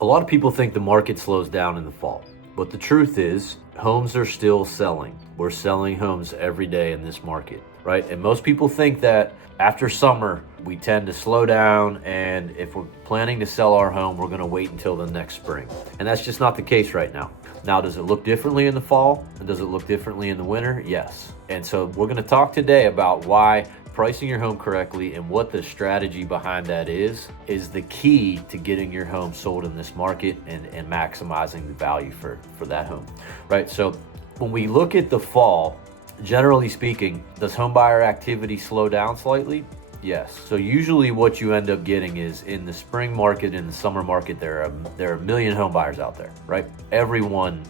A lot of people think the market slows down in the fall, but the truth is homes are still selling. We're selling homes every day in this market, right? And most people think that after summer, we tend to slow down, and if we're planning to sell our home, we're going to wait until the next spring. And that's just not the case right now. Now, does it look differently in the fall? And does it look differently in the winter? Yes. And so we're going to talk today about why pricing your home correctly and what the strategy behind that is the key to getting your home sold in this market and maximizing the value for that home, right? So when we look at the fall, generally speaking, does home buyer activity slow down slightly? Yes. So usually what you end up getting is in the spring market, in the summer market, there are a million home buyers out there, right? Everyone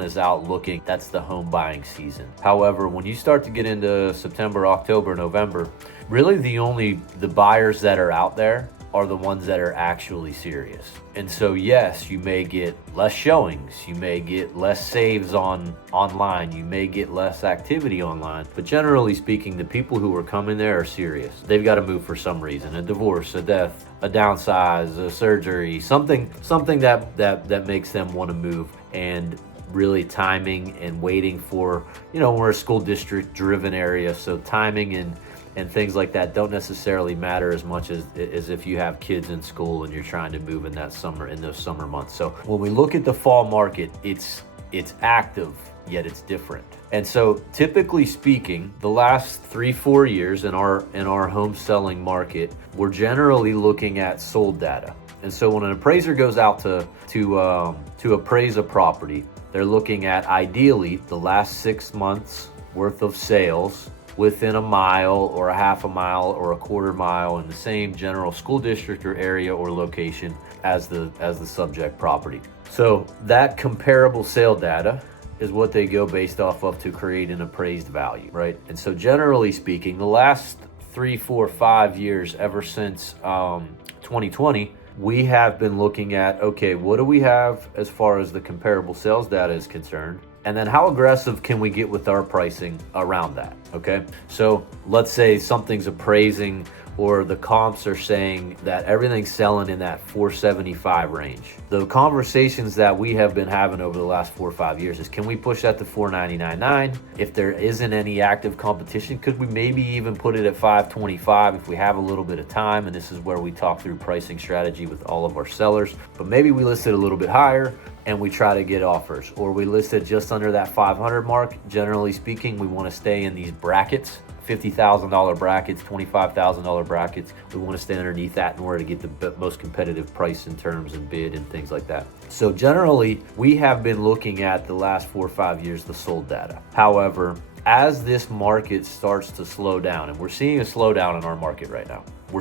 is out looking. That's the home buying season. However, when you start to get into September, October, November, really the buyers that are out there are the ones that are actually serious. And so yes, you may get less showings, you may get less saves online, you may get less activity online, but generally speaking, the people who are coming there are serious. They've got to move for some reason: a divorce, a death, a downsize, a surgery, something that makes them want to move. And really timing and waiting for, we're a school district driven area, so timing and things like that don't necessarily matter as much as if you have kids in school and you're trying to move in those summer months. So when we look at the fall market, it's active, yet it's different. And so typically speaking, the last 3-4 years in our home selling market, we're generally looking at sold data. And so when an appraiser goes out to appraise a property, they're looking at ideally the last 6 months worth of sales within a mile or a half a mile or a quarter mile in the same general school district or area or location as the subject property. So that comparable sale data is what they go based off of to create an appraised value, right? And so generally speaking, the last 3, 4, 5 years, ever since 2020, we have been looking at, okay, what do we have as far as the comparable sales data is concerned? And then how aggressive can we get with our pricing around that, okay? So let's say something's appraising, or the comps are saying that everything's selling in that 475 range. The conversations that we have been having over the last 4 or 5 years is, can we push that to 499.9? If there isn't any active competition, could we maybe even put it at 525 if we have a little bit of time? And this is where we talk through pricing strategy with all of our sellers. But maybe we list it a little bit higher and we try to get offers, or we list it just under that 500 mark. Generally speaking, we want to stay in these brackets. $50,000 brackets, $25,000 brackets. We want to stay underneath that in order to get the most competitive price in terms and bid and things like that. So generally, we have been looking at the last 4 or 5 years, the sold data. However, as this market starts to slow down, and we're seeing a slowdown in our market right now, we're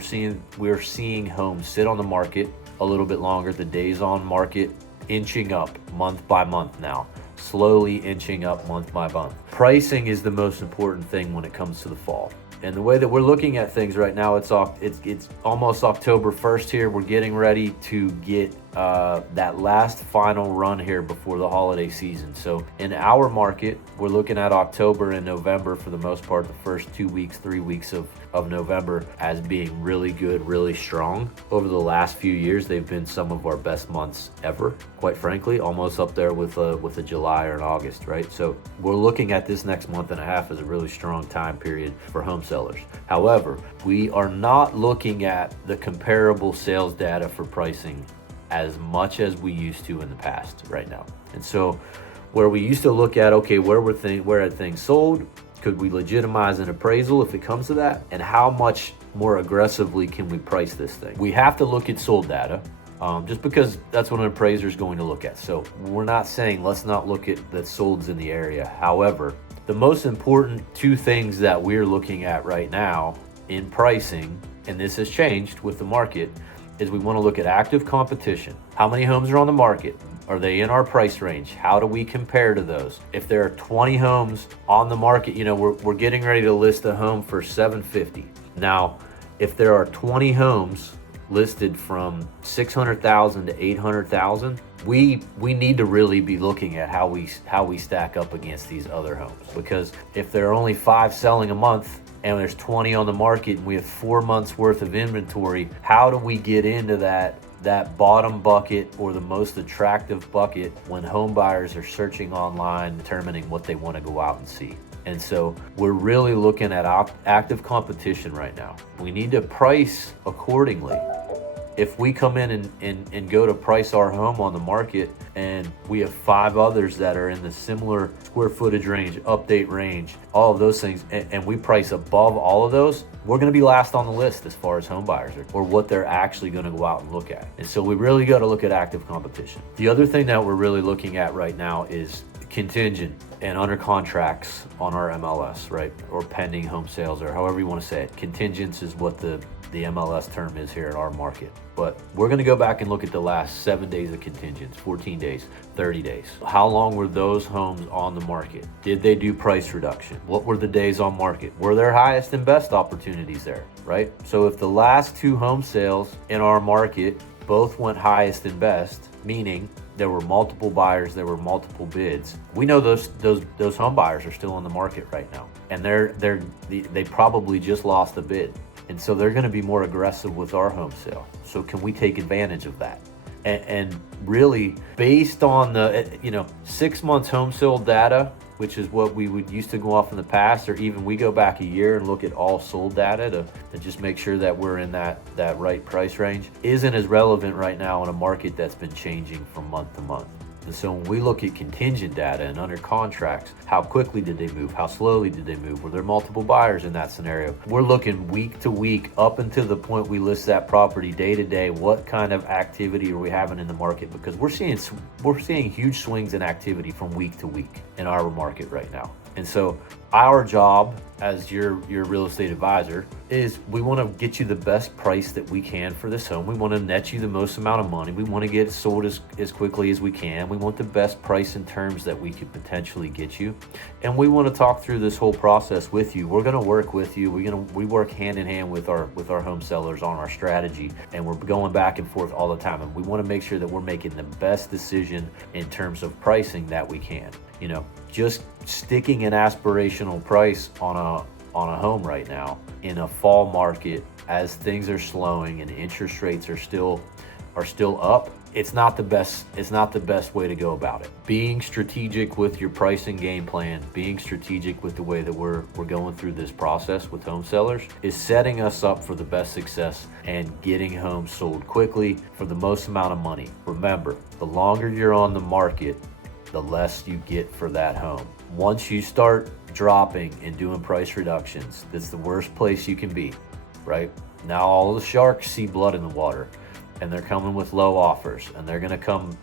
seeing homes sit on the market a little bit longer. The days on market inching up month by month now. Slowly inching up month by month. Pricing is the most important thing when it comes to the fall. And the way that we're looking at things right now, it's almost October 1st here. We're getting ready to get that last final run here before the holiday season. So in our market, we're looking at October and November for the most part, the first 2 weeks, 3 weeks of November as being really good, really strong. Over the last few years, they've been some of our best months ever, quite frankly, almost up there with a July or an August, right? So we're looking at this next month and a half as a really strong time period for home sellers. However, we are not looking at the comparable sales data for pricing as much as we used to in the past right now. And so where we used to look at, okay, where are things sold? Could we legitimize an appraisal if it comes to that? And how much more aggressively can we price this thing? We have to look at sold data just because that's what an appraiser is going to look at. So we're not saying let's not look at the solds in the area. However, the most important 2 things that we're looking at right now in pricing, and this has changed with the market, is we want to look at active competition. How many homes are on the market? Are they in our price range? How do we compare to those? If there are 20 homes on the market, we're getting ready to list a home for $750. Now, if there are 20 homes listed from $600,000 to $800,000, we need to really be looking at how we stack up against these other homes. Because if there are only 5 selling a month and there's 20 on the market and we have 4 months worth of inventory, how do we get into that that bottom bucket or the most attractive bucket when home buyers are searching online, determining what they want to go out and see. And so we're really looking at active competition right now. We need to price accordingly. If we come in and go to price our home on the market and we have 5 others that are in the similar square footage range, update range, all of those things, and we price above all of those, we're going to be last on the list as far as home buyers or what they're actually going to go out and look at. And so we really got to look at active competition. The other thing that we're really looking at right now is contingent and under contracts on our MLS, right? Or pending home sales, or however you want to say it. Contingents is what the MLS term is here in our market. But we're going to go back and look at the last 7 days of contingents, 14 days, 30 days. How long were those homes on the market? Did they do price reduction? What were the days on market? Were there highest and best opportunities there, right? So if the last 2 home sales in our market both went highest and best, meaning there were multiple buyers, there were multiple bids, we know those home buyers are still on the market right now, and they probably just lost a bid. And so they're going to be more aggressive with our home sale. So can we take advantage of that? And really, based on the 6 months home sale data, which is what we would used to go off in the past, or even we go back a year and look at all sold data to just make sure that we're in that right price range, isn't as relevant right now in a market that's been changing from month to month. And so when we look at contingent data and under contracts, how quickly did they move? How slowly did they move? Were there multiple buyers in that scenario? We're looking week to week up until the point we list that property, day to day. What kind of activity are we having in the market? Because we're seeing huge swings in activity from week to week in our market right now. And so our job as your real estate advisor is we want to get you the best price that we can for this home. We want to net you the most amount of money. We want to get it sold as quickly as we can. We want the best price and terms that we could potentially get you. And we want to talk through this whole process with you. We're going to work with you. We work hand in hand with our home sellers on our strategy, and we're going back and forth all the time. And we want to make sure that we're making the best decision in terms of pricing that we can. Just sticking an aspirational price on a home right now in a fall market as things are slowing and interest rates are still up, it's not the best way to go about it. Being strategic with your pricing game plan, being strategic with the way that we're going through this process with home sellers is setting us up for the best success and getting homes sold quickly for the most amount of money. Remember, the longer you're on the market, the less you get for that home. Once you start dropping and doing price reductions, that's the worst place you can be, right? Now all the sharks see blood in the water, and they're coming with low offers, and they're gonna come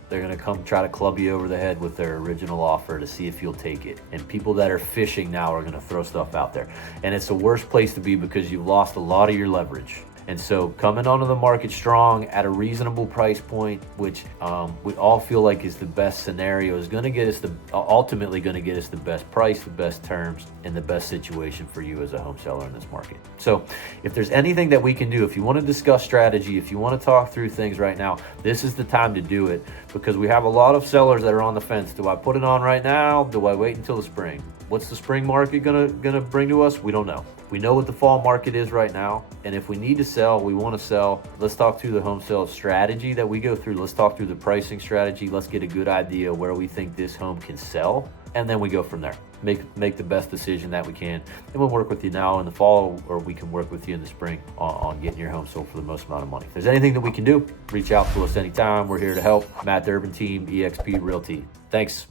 try to club you over the head with their original offer to see if you'll take it. And people that are fishing now are gonna throw stuff out there. And it's the worst place to be because you've lost a lot of your leverage. And so coming onto the market strong at a reasonable price point, which we all feel like is the best scenario, is going to get us ultimately going to get us the best price, the best terms, and the best situation for you as a home seller in this market. So if there's anything that we can do, if you want to discuss strategy, if you want to talk through things right now, this is the time to do it, because we have a lot of sellers that are on the fence. Do I put it on right now? Do I wait until the spring? What's the spring market gonna bring to us? We don't know. We know what the fall market is right now, and if we need to sell, we want to sell. Let's talk through the home sale strategy that we go through. Let's talk through the pricing strategy. Let's get a good idea where we think this home can sell, and then we go from there. Make the best decision that we can, and we'll work with you now in the fall, or we can work with you in the spring on getting your home sold for the most amount of money. If there's anything that we can do, reach out to us anytime. We're here to help. Matt Durbin team, eXp Realty. Thanks.